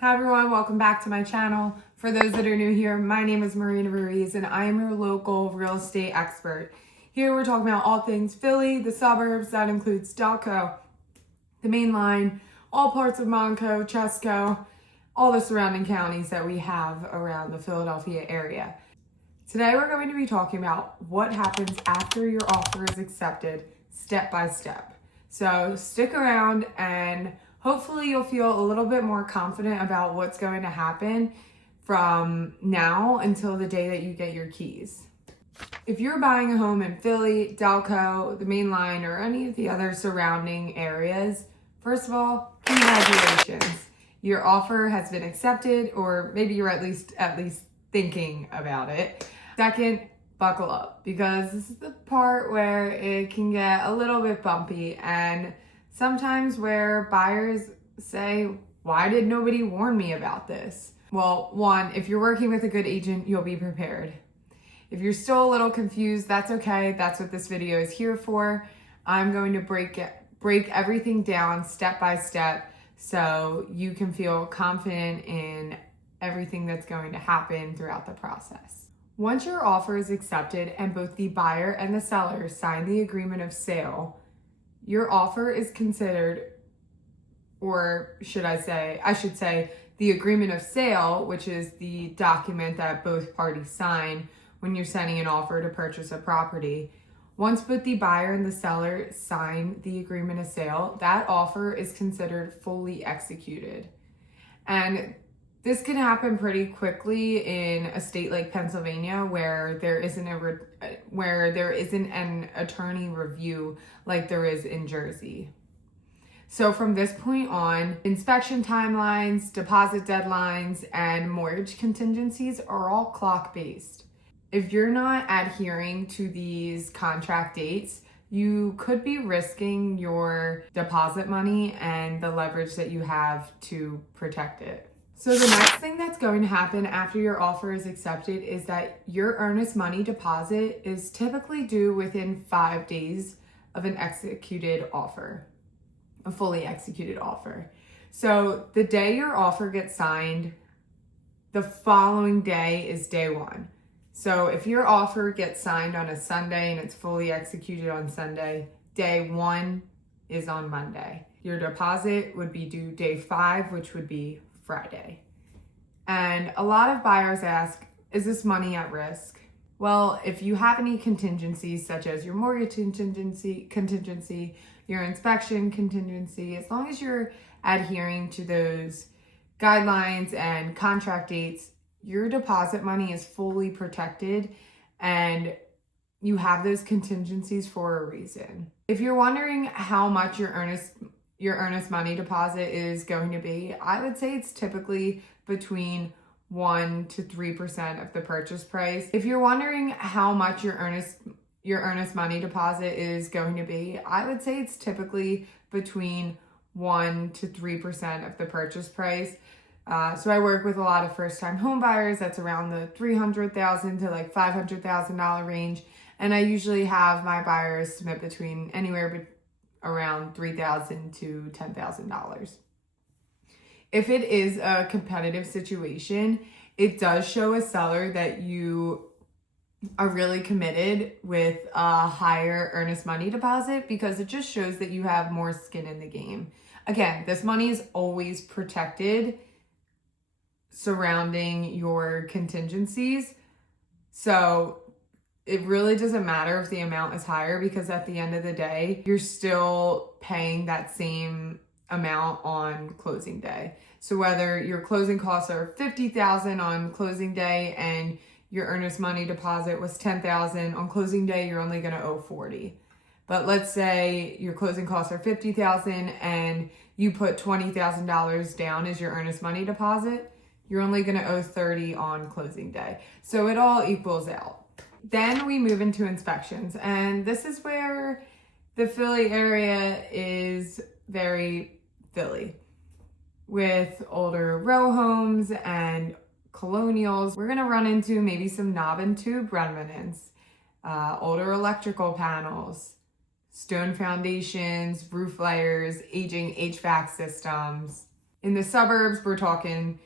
Hi everyone, welcome back to my channel. For those that are new here, my name is Marina Ruiz and I am your local real estate expert. Here we're talking about all things Philly, the suburbs, that includes Delco, the main line, all parts of Monaco, Chesco, all the surrounding counties that we have around the Philadelphia area. Today we're going to be talking about what happens after your offer is accepted, step by step. So stick around and hopefully you'll feel a little bit more confident about what's going to happen from now until the day that you get your keys. If you're buying a home in Philly, Delco, the main line, or any of the other surrounding areas, first of all, congratulations. Your offer has been accepted, or maybe you're at least thinking about it. Second, buckle up, because this is the part where it can get a little bit bumpy, and sometimes where buyers say, why did nobody warn me about this? Well, one, if you're working with a good agent, you'll be prepared. If you're still a little confused, that's okay. That's what this video is here for. I'm going to break everything down step by step so you can feel confident in everything that's going to happen throughout the process. Once your offer is accepted and both the buyer and the seller sign the agreement of sale, your offer is considered, or I should say, the agreement of sale, which is the document that both parties sign when you're sending an offer to purchase a property. Once both the buyer and the seller sign the agreement of sale, that offer is considered fully executed. And this can happen pretty quickly in a state like Pennsylvania where there isn't an attorney review like there is in Jersey. So from this point on, inspection timelines, deposit deadlines, and mortgage contingencies are all clock-based. If you're not adhering to these contract dates, you could be risking your deposit money and the leverage that you have to protect it. So the next thing that's going to happen after your offer is accepted is that your earnest money deposit is typically due within 5 days of an executed offer, a fully executed offer. So the day your offer gets signed, the following day is day one. So if your offer gets signed on a Sunday and it's fully executed on Sunday, day one is on Monday. Your deposit would be due day 5, which would be Friday. And a lot of buyers ask, is this money at risk? Well, if you have any contingencies, such as your mortgage contingency, your inspection contingency, as long as you're adhering to those guidelines and contract dates, your deposit money is fully protected and you have those contingencies for a reason. If you're wondering how much your earnest money deposit is going to be, I would say it's typically between 1% to 3% of the purchase price. If you're wondering how much your earnest money deposit is going to be, I would say it's typically between 1% to 3% of the purchase price. So I work with a lot of first-time home buyers. That's around the $300,000 to like $500,000 range. And I usually have my buyers submit between anywhere around $3,000 to $10,000. If it is a competitive situation, it does show a seller that you are really committed with a higher earnest money deposit, because it just shows that you have more skin in the game. Again, this money is always protected surrounding your contingencies. So it really doesn't matter if the amount is higher, because at the end of the day, you're still paying that same amount on closing day. So whether your closing costs are $50,000 on closing day and your earnest money deposit was $10,000 on closing day, you're only going to owe $40,000. But let's say your closing costs are $50,000 and you put $20,000 down as your earnest money deposit, you're only going to owe $30,000 on closing day. So it all equals out. Then we move into inspections, and this is where the Philly area is very Philly, with older row homes and colonials. We're gonna run into maybe some knob and tube remnants, older electrical panels, stone foundations, roof layers, aging HVAC systems. In the suburbs, we're talking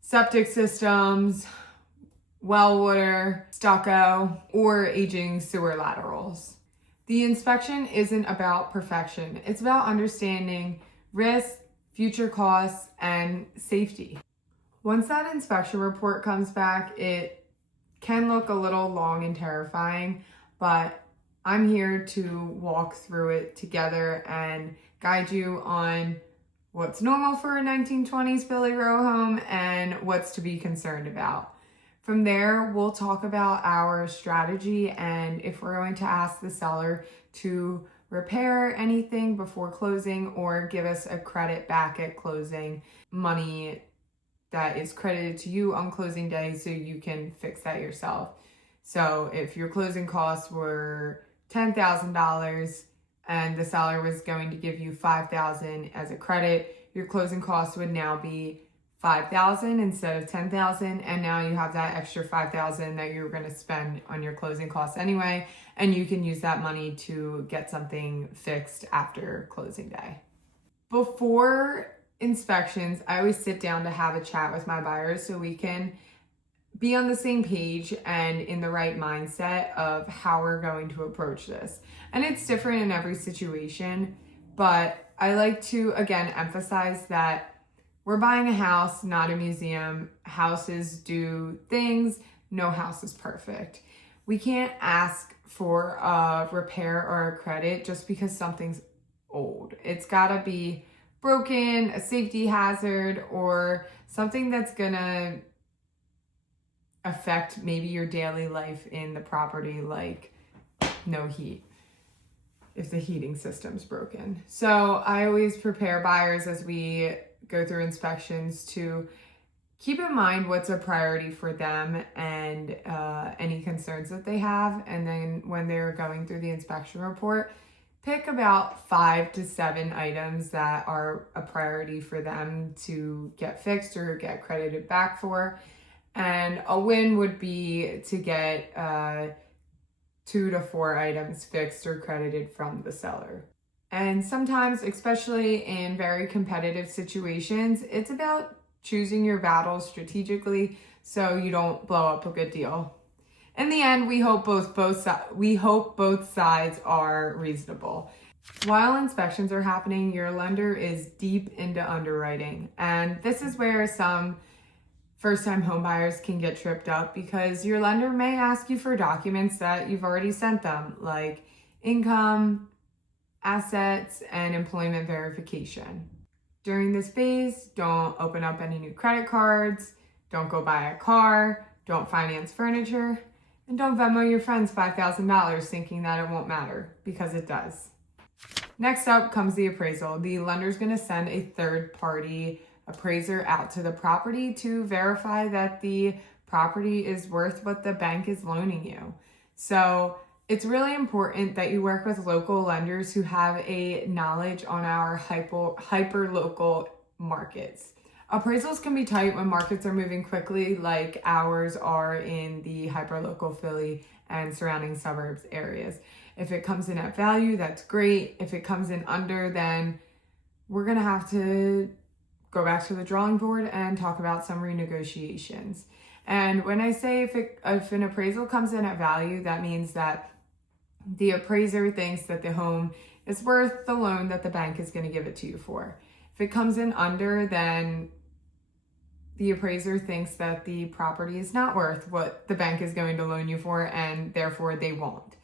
septic systems, well water, stucco, or aging sewer laterals. The inspection isn't about perfection. It's about understanding risk, future costs, and safety. Once that inspection report comes back, it can look a little long and terrifying, but I'm here to walk through it together and guide you on what's normal for a 1920s Philly row home and what's to be concerned about. From there, we'll talk about our strategy and if we're going to ask the seller to repair anything before closing or give us a credit back at closing, money that is credited to you on closing day so you can fix that yourself. So if your closing costs were $10,000 and the seller was going to give you $5,000 as a credit, your closing costs would now be $5,000 instead of $10,000, and now you have that extra $5,000 that you're going to spend on your closing costs anyway, and you can use that money to get something fixed after closing day. Before inspections, I always sit down to have a chat with my buyers so we can be on the same page and in the right mindset of how we're going to approach this. And it's different in every situation, but I like to again emphasize that we're buying a house, not a museum. Houses do things. No house is perfect. We can't ask for a repair or a credit just because something's old. It's gotta be broken, a safety hazard, or something that's gonna affect maybe your daily life in the property, like no heat, if the heating system's broken. So I always prepare buyers as we go through inspections to keep in mind what's a priority for them and any concerns that they have. And then when they're going through the inspection report, pick about 5 to 7 items that are a priority for them to get fixed or get credited back for. And a win would be to get 2 to 4 items fixed or credited from the seller. And sometimes, especially in very competitive situations, it's about choosing your battles strategically so you don't blow up a good deal. In the end, we hope both sides are reasonable. While inspections are happening, your lender is deep into underwriting, and this is where some first-time homebuyers can get tripped up because your lender may ask you for documents that you've already sent them, like income, assets, and employment verification. During this phase, don't open up any new credit cards, don't go buy a car, don't finance furniture, and don't Venmo your friends $5,000 thinking that it won't matter, because it does. Next up comes the appraisal. The lender's gonna send a third-party appraiser out to the property to verify that the property is worth what the bank is loaning you. So it's really important that you work with local lenders who have a knowledge on our hyper local markets. Appraisals can be tight when markets are moving quickly, like ours are in the hyper local Philly and surrounding suburbs areas. If it comes in at value, that's great. If it comes in under, then we're gonna have to go back to the drawing board and talk about some renegotiations. And when I say if an appraisal comes in at value, that means that the appraiser thinks that the home is worth the loan that the bank is going to give it to you for. If it comes in under, then the appraiser thinks that the property is not worth what the bank is going to loan you for, and therefore they won't,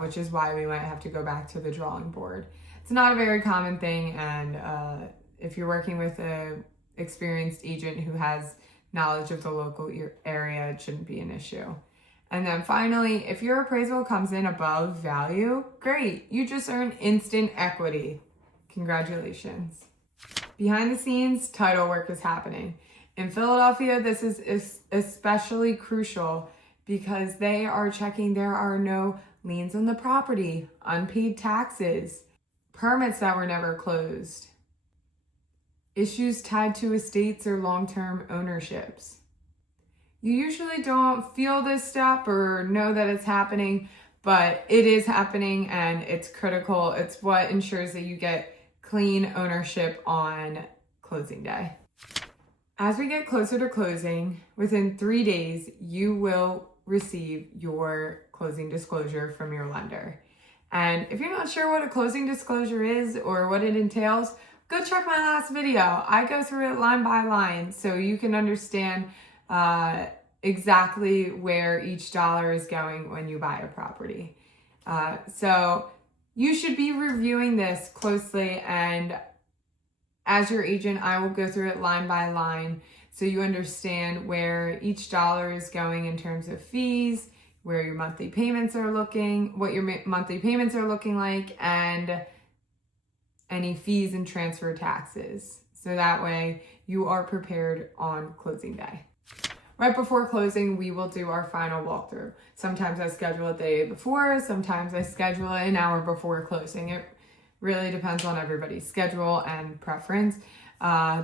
which is why we might have to go back to the drawing board. It's not a very common thing, and if you're working with an experienced agent who has knowledge of the local area, it shouldn't be an issue. And then finally, if your appraisal comes in above value, great. You just earn instant equity. Congratulations. Behind the scenes, title work is happening. In Philadelphia, this is especially crucial because they are checking there are no liens on the property, unpaid taxes, permits that were never closed, issues tied to estates or long-term ownerships. You usually don't feel this step or know that it's happening, but it is happening and it's critical. It's what ensures that you get clean ownership on closing day. As we get closer to closing, within 3 days, you will receive your closing disclosure from your lender. And if you're not sure what a closing disclosure is or what it entails, go check my last video. I go through it line by line so you can understand exactly where each dollar is going when you buy a property. So you should be reviewing this closely, and as your agent, I will go through it line by line so you understand where each dollar is going in terms of fees, where your monthly payments are looking, what your monthly payments are looking like, and any fees and transfer taxes. So that way you are prepared on closing day. Right before closing, we will do our final walkthrough. Sometimes I schedule it the day before, sometimes I schedule it an hour before closing. It really depends on everybody's schedule and preference.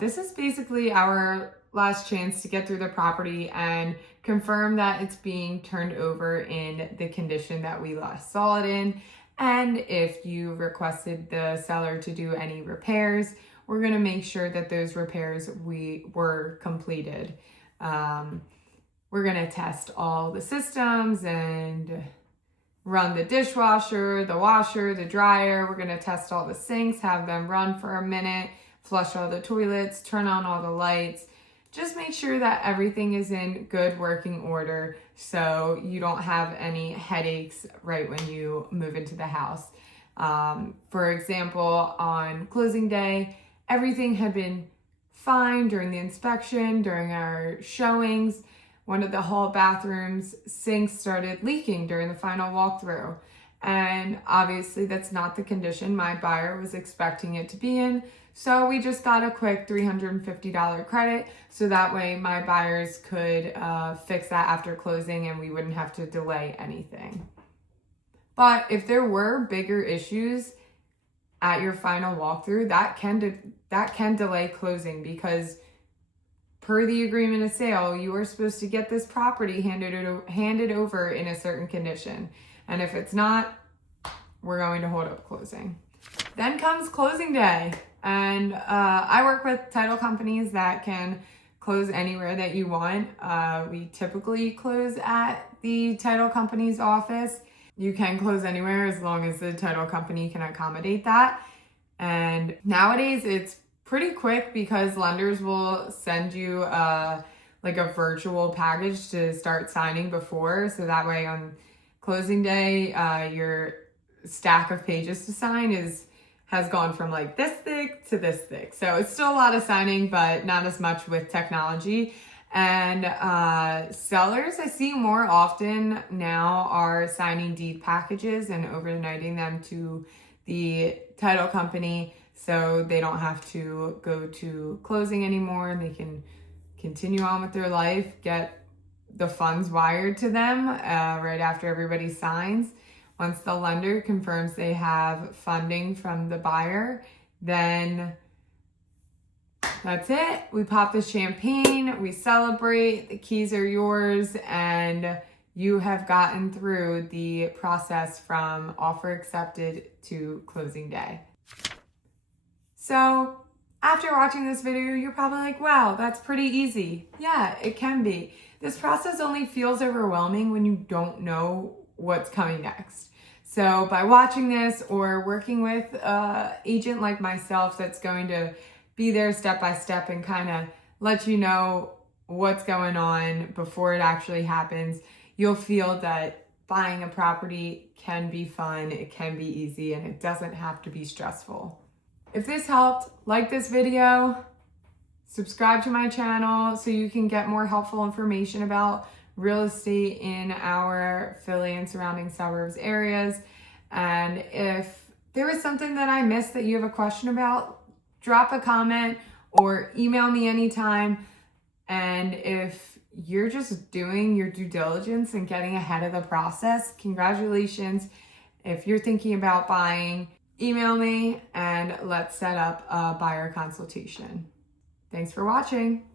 This is basically our last chance to get through the property and confirm that it's being turned over in the condition that we last saw it in. And if you requested the seller to do any repairs, we're gonna make sure that those repairs were completed. We're gonna test all the systems and run the dishwasher, the washer, the dryer. We're gonna test all the sinks, have them run for a minute, flush all the toilets, turn on all the lights. Just make sure that everything is in good working order so you don't have any headaches right when you move into the house. For example, on closing day, everything had been fine during the inspection, during our showings. One of the hall bathrooms sinks started leaking during the final walkthrough. And obviously that's not the condition my buyer was expecting it to be in. So we just got a quick $350 credit so that way my buyers could fix that after closing and we wouldn't have to delay anything. But if there were bigger issues at your final walkthrough, that can delay closing, because per the agreement of sale, you are supposed to get this property handed over in a certain condition. And if it's not, we're going to hold up closing. Then comes closing day. And I work with title companies that can close anywhere that you want. We typically close at the title company's office. You can close anywhere as long as the title company can accommodate that. And nowadays it's pretty quick because lenders will send you like a virtual package to start signing before. So that way on closing day, your stack of pages to sign has gone from like this thick to this thick. So it's still a lot of signing, but not as much with technology. And sellers I see more often now are signing deed packages and overnighting them to the title company so they don't have to go to closing anymore and they can continue on with their life, get the funds wired to them right after everybody signs. Once the lender confirms they have funding from the buyer, then that's it. We pop the champagne, we celebrate, the keys are yours, and you have gotten through the process from offer accepted to closing day. So after watching this video, you're probably like, wow, that's pretty easy. Yeah, it can be. This process only feels overwhelming when you don't know what's coming next. So by watching this or working with an agent like myself that's going to be there step by step and kind of let you know what's going on before it actually happens, you'll feel that buying a property can be fun, it can be easy, and it doesn't have to be stressful. If this helped, like this video, subscribe to my channel so you can get more helpful information about real estate in our Philly and surrounding suburbs areas. And if there was something that I missed that you have a question about, drop a comment or email me anytime. And if you're just doing your due diligence and getting ahead of the process, congratulations. If you're thinking about buying, email me and let's set up a buyer consultation. Thanks for watching.